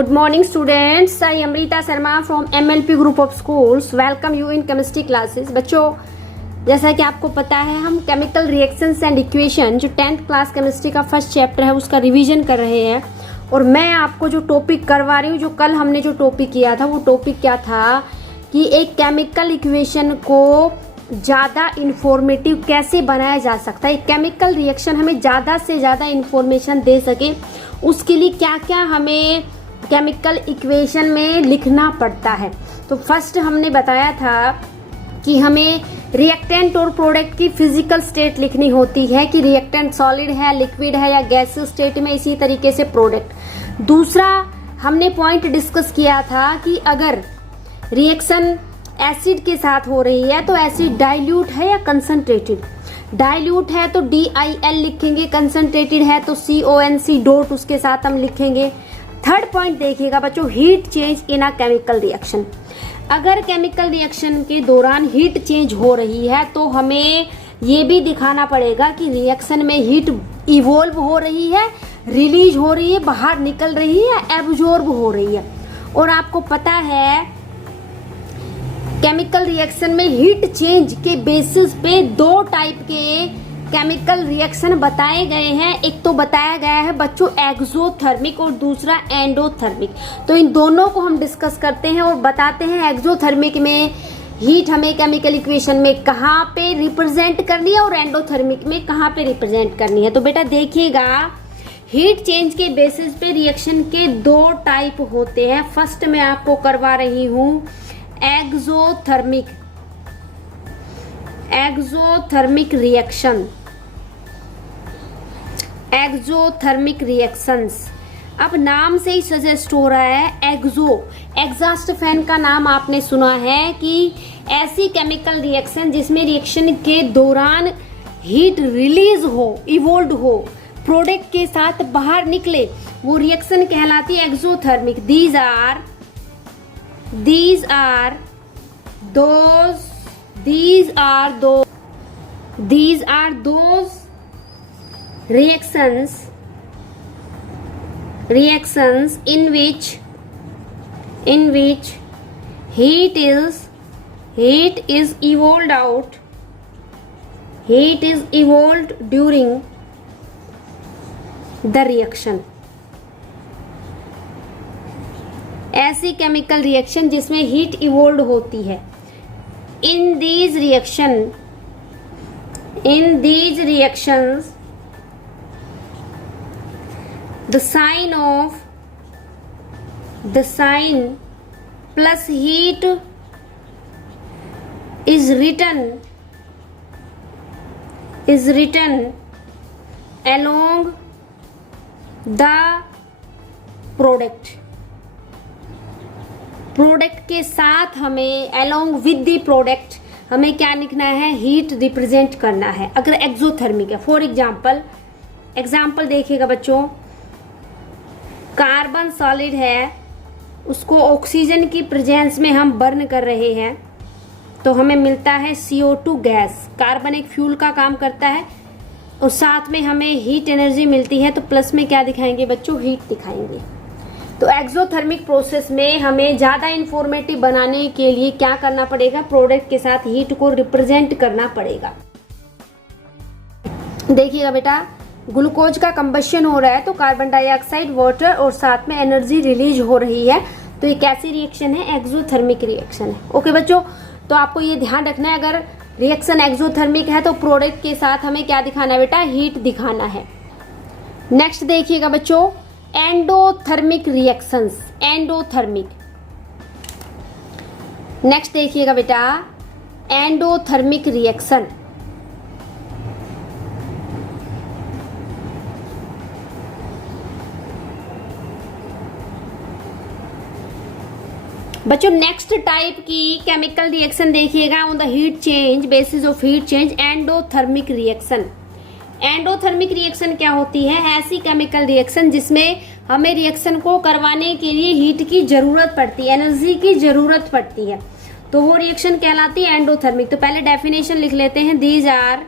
Good morning students, I am Rita Sharma from MLP group of schools. Welcome you in chemistry classes. बच्चों, जैसा कि आपको पता है हम केमिकल रिएक्शंस एंड इक्वेशन जो 10th क्लास केमिस्ट्री का फर्स्ट चैप्टर है उसका रिवीजन कर रहे हैं। और मैं आपको जो टॉपिक करवा रही हूँ, जो कल हमने जो टॉपिक किया था, वो टॉपिक क्या था कि एक केमिकल इक्वेशन को ज़्यादा इंफॉर्मेटिव कैसे बनाया जा सकता है। एक केमिकल रिएक्शन हमें ज़्यादा से ज़्यादा इंफॉर्मेशन दे सके, उसके लिए क्या क्या हमें केमिकल इक्वेशन में लिखना पड़ता है। तो फर्स्ट हमने बताया था कि हमें रिएक्टेंट और प्रोडक्ट की फिजिकल स्टेट लिखनी होती है कि रिएक्टेंट सॉलिड है, लिक्विड है या गैसियस स्टेट में, इसी तरीके से प्रोडक्ट। दूसरा हमने पॉइंट डिस्कस किया था कि अगर रिएक्शन एसिड के साथ हो रही है तो एसिड डाइल्यूट है या कंसंट्रेटेड। डाइल्यूट है तो DIL लिखेंगे, कंसंट्रेटेड है तो CONC डॉट उसके साथ हम लिखेंगे। थर्ड पॉइंट देखिएगा बच्चों, heat change in a chemical reaction. अगर केमिकल रिएक्शन के दौरान हीट चेंज हो रही है तो हमें ये भी दिखाना पड़ेगा कि रिएक्शन में हीट इवोल्व हो रही है, रिलीज हो रही है, बाहर निकल रही है या एब्जॉर्ब हो रही है। और आपको पता है केमिकल रिएक्शन में हीट चेंज के बेसिस पे दो टाइप के केमिकल रिएक्शन बताए गए हैं। एक तो बताया गया है बच्चों एक्सोथर्मिक और दूसरा एंडोथर्मिक। तो इन दोनों को हम डिस्कस करते हैं और बताते हैं एक्सोथर्मिक में हीट हमें केमिकल इक्वेशन में कहाँ पे रिप्रेजेंट करनी है और एंडोथर्मिक में कहाँ पे रिप्रेजेंट करनी है। तो बेटा देखिएगा, हीट चेंज के बेसिस पे रिएक्शन के दो टाइप होते हैं। फर्स्ट मैं आपको करवा रही हूँ एक्सोथर्मिक रिएक्शन, एक्सोथर्मिक रिएक्शंस। अब नाम से ही सजेस्ट हो रहा है एग्जॉस्ट फैन का नाम आपने सुना है कि ऐसी केमिकल रिएक्शन जिसमें रिएक्शन के दौरान हीट रिलीज हो, इवोल्व हो, प्रोडक्ट के साथ बाहर निकले, वो रिएक्शन कहलाती है exothermic. These are those reactions in which heat is evolved during the reaction। ऐसी केमिकल रिएक्शन जिसमें हीट इवोल्व होती है। In these reactions the sign plus heat is written along the product के साथ हमें अलोंग विद द प्रोडक्ट हमें क्या लिखना है, हीट रिप्रेजेंट करना है अगर एक्सोथर्मिक है। फॉर एग्जाम्पल देखिएगा बच्चों, कार्बन सॉलिड है, उसको ऑक्सीजन की प्रेजेंस में हम बर्न कर रहे हैं तो हमें मिलता है CO2 गैस। कार्बन एक फ्यूल का काम करता है और साथ में हमें हीट एनर्जी मिलती है, तो प्लस में क्या दिखाएंगे बच्चों, हीट दिखाएंगे। तो एक्सोथर्मिक प्रोसेस में हमें ज़्यादा इंफॉर्मेटिव बनाने के लिए क्या करना पड़ेगा, प्रोडक्ट के साथ हीट को रिप्रेजेंट करना पड़ेगा। देखिएगा बेटा, ग्लूकोज का कंबशन हो रहा है तो कार्बन डाइऑक्साइड, वाटर और साथ में एनर्जी रिलीज हो रही है, तो ये कैसी रिएक्शन है, एक्सोथर्मिक रिएक्शन है। ओके बच्चों, तो आपको ये ध्यान रखना है, अगर रिएक्शन एक्सोथर्मिक है तो प्रोडक्ट के साथ हमें क्या दिखाना है बेटा, हीट दिखाना है। नेक्स्ट देखिएगा बच्चों, एंडोथर्मिक रिएक्शंस, नेक्स्ट देखिएगा बेटा, एंडोथर्मिक रिएक्शन। बच्चों नेक्स्ट टाइप की केमिकल रिएक्शन देखिएगा on the heat change, basis of heat change, endothermic reaction. Endothermic reaction क्या होती है, ऐसी केमिकल रिएक्शन जिसमें हमें रिएक्शन को करवाने के लिए हीट की जरूरत पड़ती है, एनर्जी की जरूरत पड़ती है, तो वो रिएक्शन कहलाती है एंडोथर्मिक। तो पहले डेफिनेशन लिख लेते हैं, these are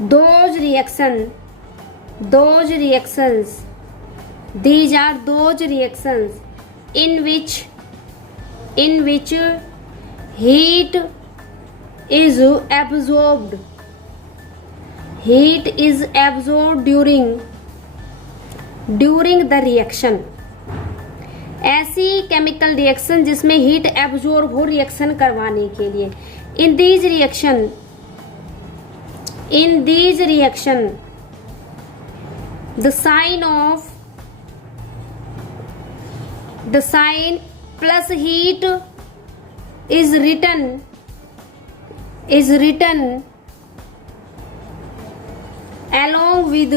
those those reactions, these are those reactions in which heat is absorbed, heat is absorbed during the reaction. ऐसी केमिकल रिएक्शन जिसमें हीट एब्जॉर्ब हो रिएक्शन करवाने के लिए. in these reaction the sign plus heat is written along with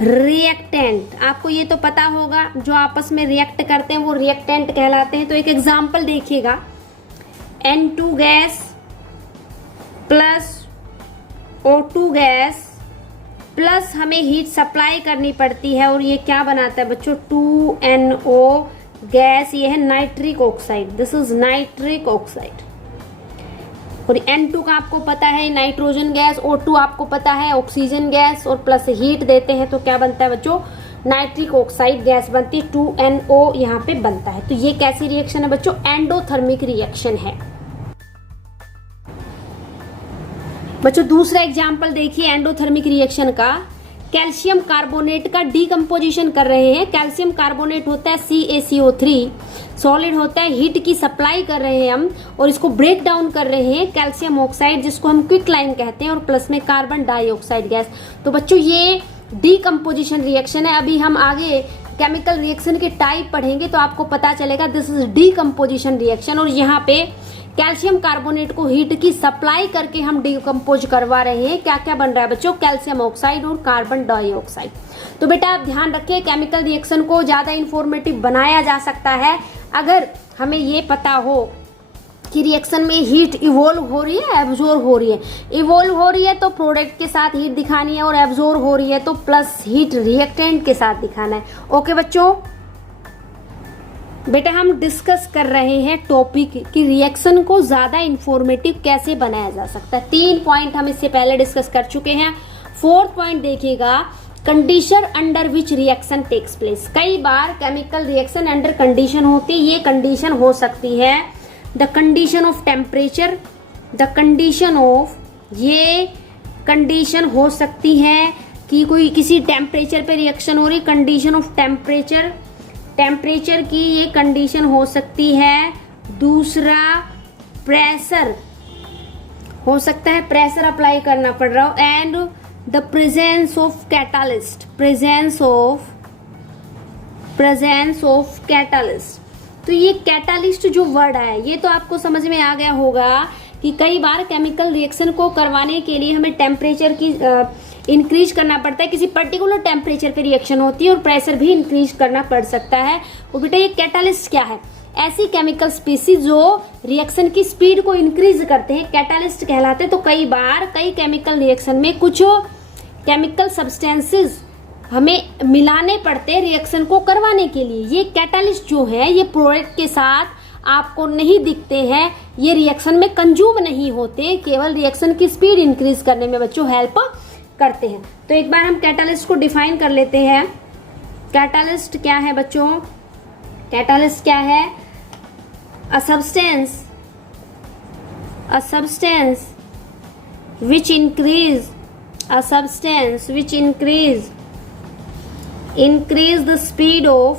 reactant. आपको ये तो पता होगा जो आपस में रिएक्ट करते हैं वो रिएक्टेंट कहलाते हैं. तो एक एग्जांपल देखिएगा, N2 gas plus O2 gas plus हमें हीट सप्लाई करनी पड़ती है और ये क्या बनाता है बच्चों, 2NO गैस. ये है nitric oxide, this is nitric oxide. और N2 का आपको पता है नाइट्रोजन गैस, O2 आपको पता है ऑक्सीजन गैस, और प्लस हीट देते हैं तो क्या बनता है बच्चों, नाइट्रिक ऑक्साइड गैस बनती है, 2NO यहाँ पे बनता है. तो ये कैसी रिएक्शन है बच्चों, एंडोथर्मिक रिएक्शन है. बच्चों दूसरा एग्जाम्पल देखिए एंडोथर्मिक रिएक्शन का. कैल्शियम कार्बोनेट का डीकम्पोजिशन कर रहे हैं. कैल्शियम कार्बोनेट होता है CaCO3, सॉलिड होता है, हीट की सप्लाई कर रहे हैं हम और इसको ब्रेक डाउन कर रहे हैं कैल्शियम ऑक्साइड जिसको हम क्विक लाइन कहते हैं, और प्लस में कार्बन डाइऑक्साइड गैस. तो बच्चों ये डीकम्पोजिशन रिएक्शन है. अभी हम आगे केमिकल रिएक्शन के टाइप पढ़ेंगे तो आपको पता चलेगा दिस इज डीकम्पोजिशन रिएक्शन. और यहाँ पे कैल्शियम कार्बोनेट को हीट की सप्लाई करके हम डीकम्पोज करवा रहे हैं. क्या क्या बन रहा है बच्चों, कैल्शियम ऑक्साइड और कार्बन डाइऑक्साइड. तो बेटा आप ध्यान रखिए केमिकल रिएक्शन को ज्यादा इंफॉर्मेटिव बनाया जा सकता है अगर हमें ये पता हो कि रिएक्शन में हीट इवोल्व हो रही है, एब्जॉर्ब हो रही है. इवोल्व हो रही है तो प्रोडक्ट के साथ हीट दिखानी है, और एब्जॉर्ब हो रही है तो प्लस हीट रिएक्टेंट के साथ दिखाना है. ओके बच्चों, बेटा हम डिस्कस कर रहे हैं टॉपिक कि रिएक्शन को ज्यादा इंफॉर्मेटिव कैसे बनाया जा सकता है. 3 पॉइंट हम इससे पहले डिस्कस कर चुके हैं. 4th पॉइंट देखिएगा, condition under which reaction takes place. कई बार केमिकल रिएक्शन अंडर कंडीशन होती है. ये कंडीशन हो सकती है the condition of temperature, the condition of, ये कंडीशन हो सकती है कि कोई किसी टेम्परेचर पे रिएक्शन हो रही, कंडीशन ऑफ टेम्परेचर, टेम्परेचर की ये कंडीशन हो सकती है. दूसरा प्रेशर हो सकता है, प्रेशर अप्लाई करना पड़ रहा हो. And the presence of catalyst, presence of catalyst. तो ये कैटालिस्ट जो वर्ड है ये तो आपको समझ में आ गया होगा कि कई बार केमिकल रिएक्शन को करवाने के लिए हमें टेम्परेचर की इंक्रीज करना पड़ता है. किसी पर्टिकुलर टेम्परेचर पे रिएक्शन होती है और प्रेशर भी इंक्रीज करना पड़ सकता है. और बेटा ये कैटालिस्ट क्या है, ऐसी केमिकल स्पीसीज जो रिएक्शन की स्पीड को इंक्रीज करते हैं कैटालिस्ट कहलाते हैं. तो कई बार कई केमिकल रिएक्शन में कुछ केमिकल सब्सटेंसेस हमें मिलाने पड़ते हैं रिएक्शन को करवाने के लिए. ये कैटालिस्ट जो है ये प्रोडक्ट के साथ आपको नहीं दिखते हैं, ये रिएक्शन में कंज्यूम नहीं होते, केवल रिएक्शन की स्पीड इंक्रीज करने में बच्चों हेल्प करते हैं. तो एक बार हम कैटालिस्ट को डिफाइन कर लेते हैं. कैटालिस्ट क्या है बच्चों, कैटालिस्ट क्या है, अ substance which increase the speed of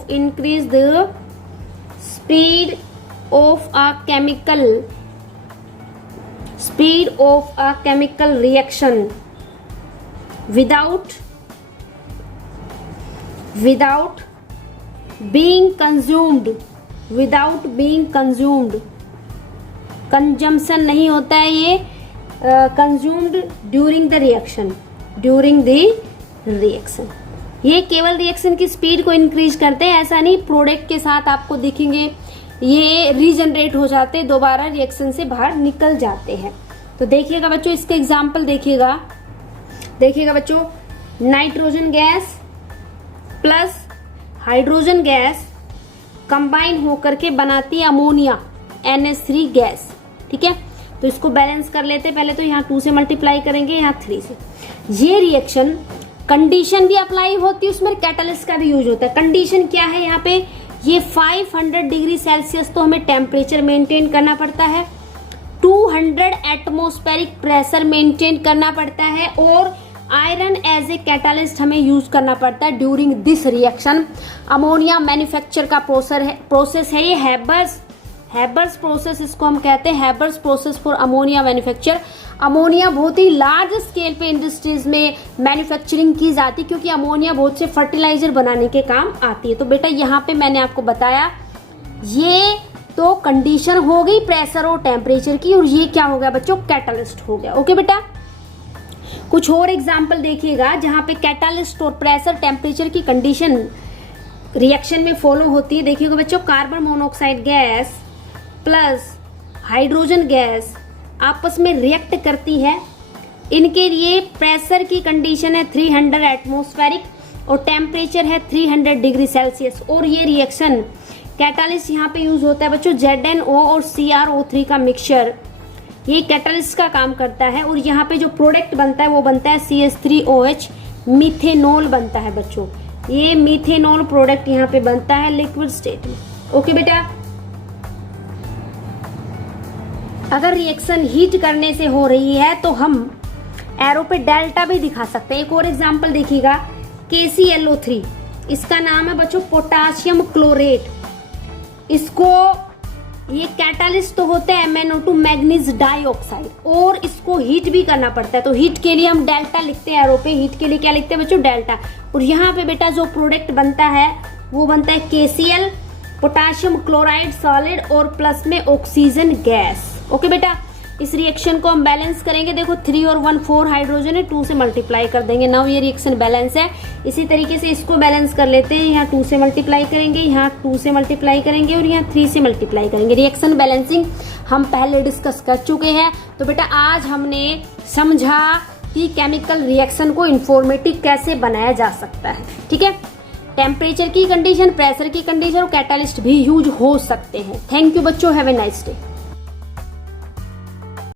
a chemical reaction without being consumed, consumption नहीं होता है ये, कंज्यूम्ड ड्यूरिंग द रिएक्शन. ये केवल रिएक्शन की स्पीड को इंक्रीज करते हैं, ऐसा नहीं प्रोडक्ट के साथ आपको दिखेंगे ये रीजनरेट हो जाते हैं, दोबारा रिएक्शन से बाहर निकल जाते हैं. तो देखिएगा बच्चों इसके एग्जाम्पल देखिएगा बच्चों, nitrogen gas plus hydrogen gas combine होकर के बनाती है अमोनिया NH3 गैस. ठीक है, तो इसको बैलेंस कर लेते हैं। पहले तो यहाँ 2 से मल्टीप्लाई करेंगे, यहाँ 3 से। ये रिएक्शन कंडीशन भी अप्लाई होती है, उसमें कैटलिस्ट का भी यूज होता है। कंडीशन क्या है यहाँ पे, ये 500 डिग्री सेल्सियस तो हमें टेम्परेचर मेंटेन करना पड़ता है, 200 एटमॉस्फेरिक प्रेशर मेंटेन करना पड़ता है, और आयरन एज ए कैटलिस्ट हमें यूज करना पड़ता है during this reaction. Ammonia manufacture का प्रोसेस है ये हैबर्स प्रोसेस, इसको हम कहते हैं Haber's process for ammonia manufacture. Ammonia बहुत ही लार्ज स्केल पे इंडस्ट्रीज में मैन्युफैक्चरिंग की जाती है, क्योंकि अमोनिया बहुत से फर्टिलाइजर बनाने के काम आती है। तो बेटा यहाँ पे मैंने आपको बताया, ये तो कंडीशन हो गई प्रेशर और टेम्परेचर की, और ये क्या हो गया बच्चों, कैटलिस्ट हो गया। ओके बेटा, कुछ और एग्जाम्पल देखिएगा जहां पे कैटलिस्ट और प्रेशर टेम्परेचर की कंडीशन रिएक्शन में फॉलो होती है। देखिएगा बच्चों, carbon monoxide gas plus hydrogen gas आपस में रिएक्ट करती है। इनके लिए प्रेशर की कंडीशन है 300 एटमॉस्फेरिक और टेम्परेचर है 300 डिग्री सेल्सियस, और ये रिएक्शन कैटलिस्ट यहाँ पे यूज होता है बच्चों ZnO और CrO3 का मिक्सचर, ये कैटलिस्ट का काम करता है। और यहाँ पे जो प्रोडक्ट बनता है वो बनता है CH3OH, मीथेनॉल बनता है बच्चों। ये मीथेनॉल प्रोडक्ट यहाँ पे बनता है लिक्विड स्टेट में। ओके बेटा, अगर रिएक्शन हीट करने से हो रही है तो हम एरो पे डेल्टा भी दिखा सकते हैं। एक और एग्जांपल देखिएगा, KClO3, इसका नाम है बच्चों पोटाशियम क्लोरेट। इसको ये कैटलिस्ट तो होता है MnO2 मैग्नीज डाइऑक्साइड, और इसको हीट भी करना पड़ता है। तो हीट के लिए हम डेल्टा लिखते हैं एरो पे, हीट के लिए क्या लिखते हैं बच्चों, डेल्टा। और यहाँ पे बेटा जो प्रोडक्ट बनता है वो बनता है KCl, पोटाशियम क्लोराइड सॉलिड, और प्लस में ऑक्सीजन गैस। ओके बेटा, इस रिएक्शन को हम बैलेंस करेंगे। देखो 3 और 1 4 हाइड्रोजन है, 2 से मल्टीप्लाई कर देंगे। नाउ ये रिएक्शन बैलेंस है। इसी तरीके से इसको बैलेंस कर लेते हैं। यहाँ 2 से मल्टीप्लाई करेंगे, यहाँ 2 से मल्टीप्लाई करेंगे, और यहाँ 3 से मल्टीप्लाई करेंगे। रिएक्शन बैलेंसिंग हम पहले डिस्कस कर चुके हैं। तो बेटा आज हमने समझा कि केमिकल रिएक्शन को इंफॉर्मेटिव कैसे बनाया जा सकता है। ठीक है, टेम्परेचर की कंडीशन, प्रेशर की कंडीशन और कैटलिस्ट भी यूज हो सकते हैं। थैंक यू बच्चों, हैव ए नाइस डे।